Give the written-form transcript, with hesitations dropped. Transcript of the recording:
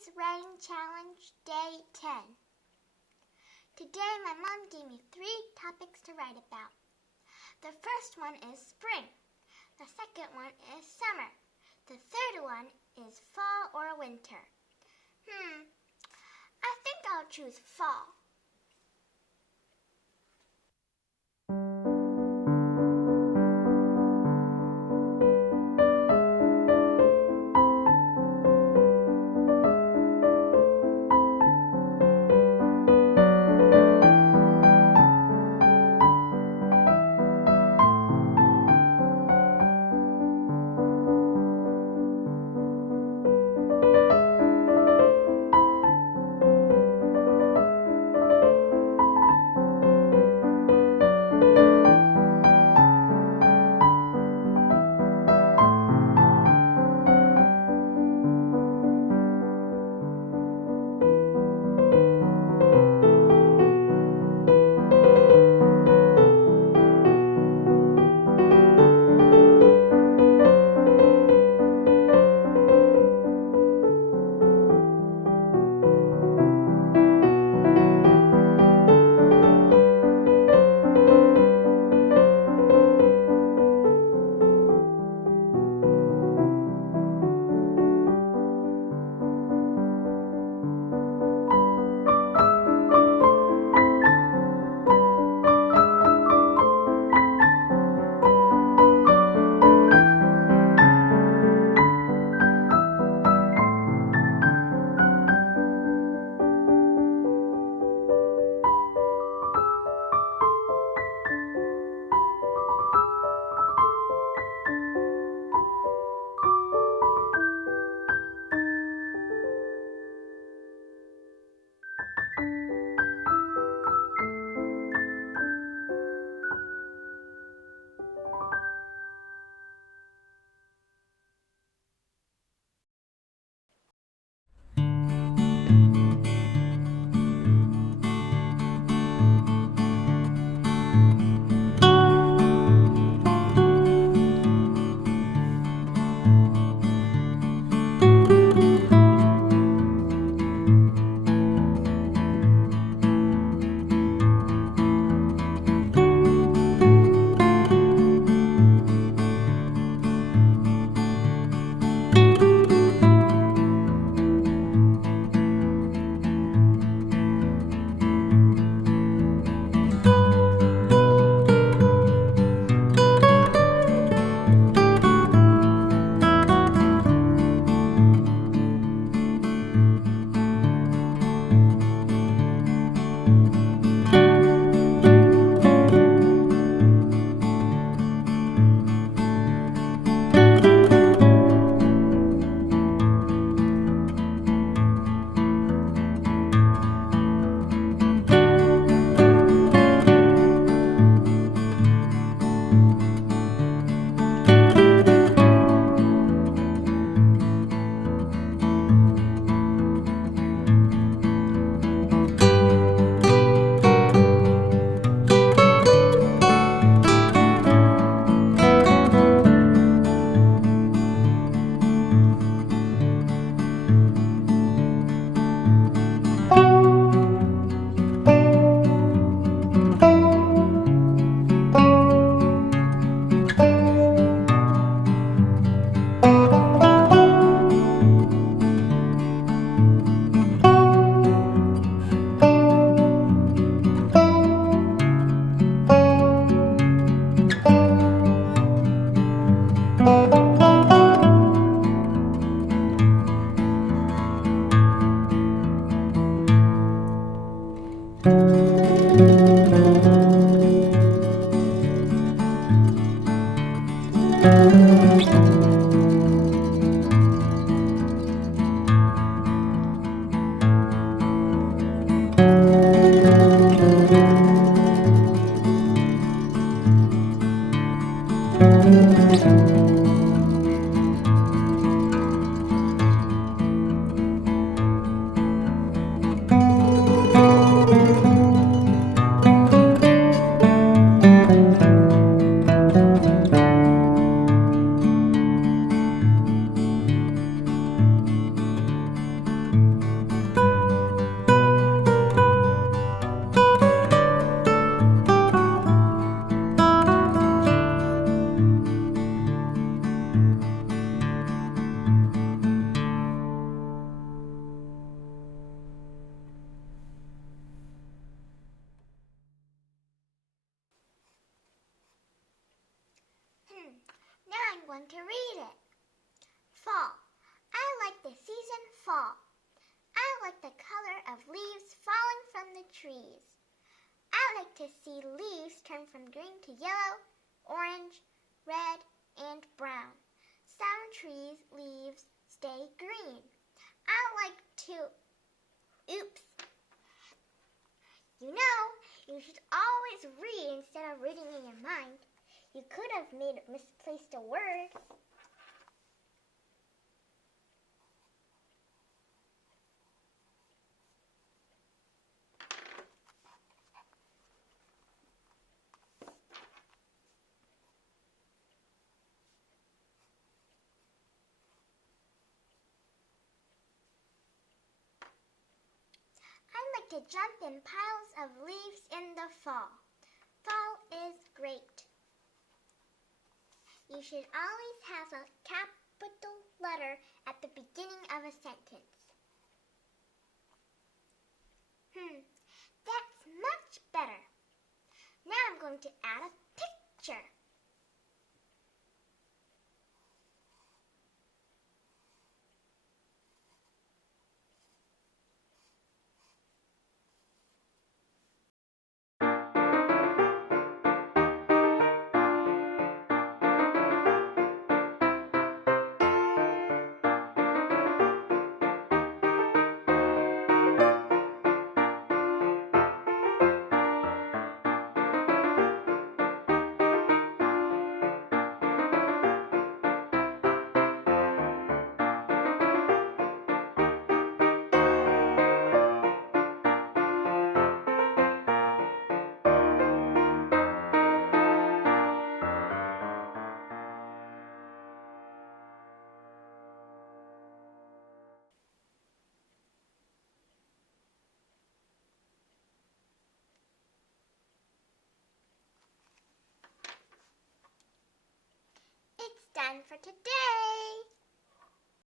Sophie's Writing Challenge, Day 10. Today my mom gave me 3 topics to write about. The first one is spring. The second one is summer. The third one is fall or winter. I think I'll choose fall. going to read it. Fall. I like the season fall. I like the color of leaves falling from the trees. I like to see leaves turn from green to yellow, orange, red, and brown. Some trees' leaves stay green. I like to... Oops. You know, you should always read instead of reading in your mind. You could have misplaced a word. I like to jump in piles of leaves in the fall. Fall is great. You should always have a capital letter at the beginning of a sentence. That's much better. Now I'm going to add a picture. It's done for today.